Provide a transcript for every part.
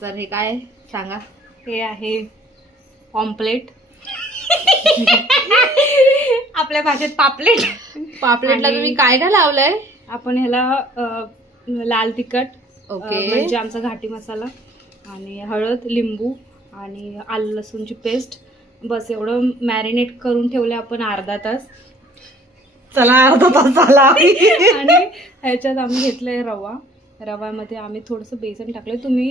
तर हे काय सांगा. हे आहे ऑम्प्लेट. आपल्या भाषेत पापलेट. पापलेटला आणि- तुम्ही काय काय लावलंय. आपण ह्याला लाल तिखट, ओके. म्हणजे आमचा घाटी मसाला, आणि हळद, लिंबू आणि आलं लसूणची पेस्ट, बस एवढं मॅरिनेट करून ठेवलं आपण अर्धा तास. चला अर्धा तास झाला. आणि ह्याच्यात आम्ही घेतलंय रवा. रव्यामध्ये आम्ही थोडंसं बेसन टाकलंय. तुम्ही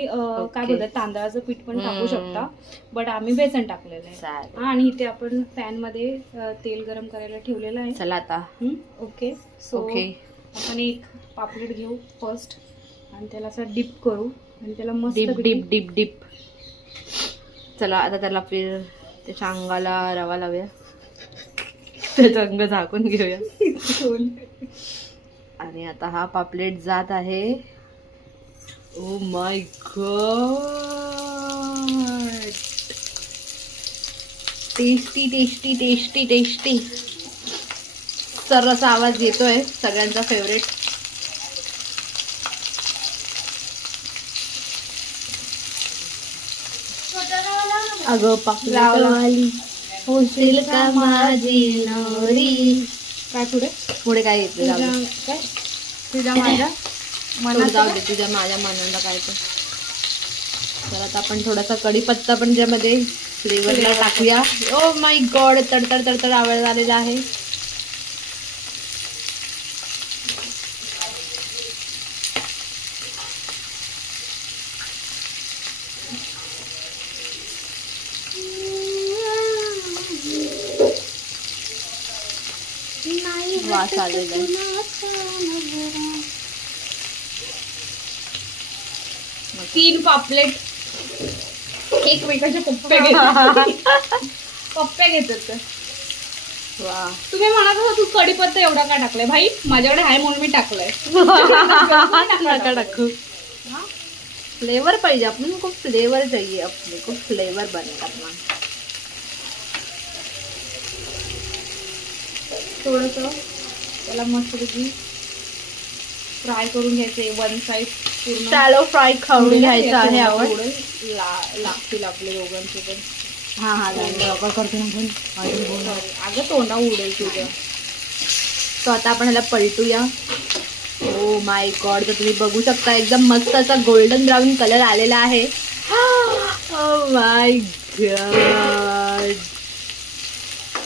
काय बोलतात तांदळाचं पीठ पण टाकू शकता, बट आम्ही बेसन टाकलेलं आहे. चालेल. आणि इथे आपण पॅन मध्ये तेल गरम करायला ठेवलेलं आहे. चला आता. ओके. So okay. आपण एक पापलेट घेऊ फर्स्ट आणि त्याला असं डिप करू आणि त्याला मस्त डिप डिप डिप डिप. चला आता त्याला फिर त्याच्या अंगाला रवा लावूया. त्याचा अंग झाकून घेऊया. आणि आता हा पापलेट जात आहे. Oh my God. Tasty tasty tasty tasty. सर्रास आवाज येतोय, सगळ्यांचा फेवरेट. अगं पापलेटवाली होशील का माझी नवरी. काय पुढे पुढे काय येते जाऊ दे. काय तुझ्या माझ्या थोडं जाऊ दे, तुझ्या माझ्या मनाला काय ते. तर आता आपण थोडासा कढीपत्ता पण त्यामध्ये फ्लेवरला टाकूया. ओ माय गॉड, तडतड तडतड आवाज आलेला आहे. वास आलेला आहे. तीन पापलेट एकमेकाच्या पप्प्या घेतात. पप्प्या घेतात ते. वा. तुम्ही म्हणत होता तू कढीपत्ता एवढा का टाकलाय भाई. माझ्याकडे आहे म्हणून मी टाकलाय. नका टाकू. फ्लेवर पाहिजे, आपण खूप फ्लेवर चाहिए, अपने खूप फ्लेवर बनेगा अपना. थोडस त्याला मस्तपैकी फ्राय करून घ्यायचे वन साइड पूर्ण. शॅलो फ्राय करून घ्यायचं आहे आपण. लागतील आपले दोघांचे पण. हा हा लवकर करतो ना आपण. अगं तोंडा उडेल तुझं. तो आता आपण ह्याला पलटूया. ओ माय गॉड, तर तुम्ही बघू शकता एकदम मस्त असा गोल्डन ब्राऊन कलर आलेला आहे. Oh my God,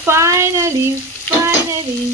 finally finally.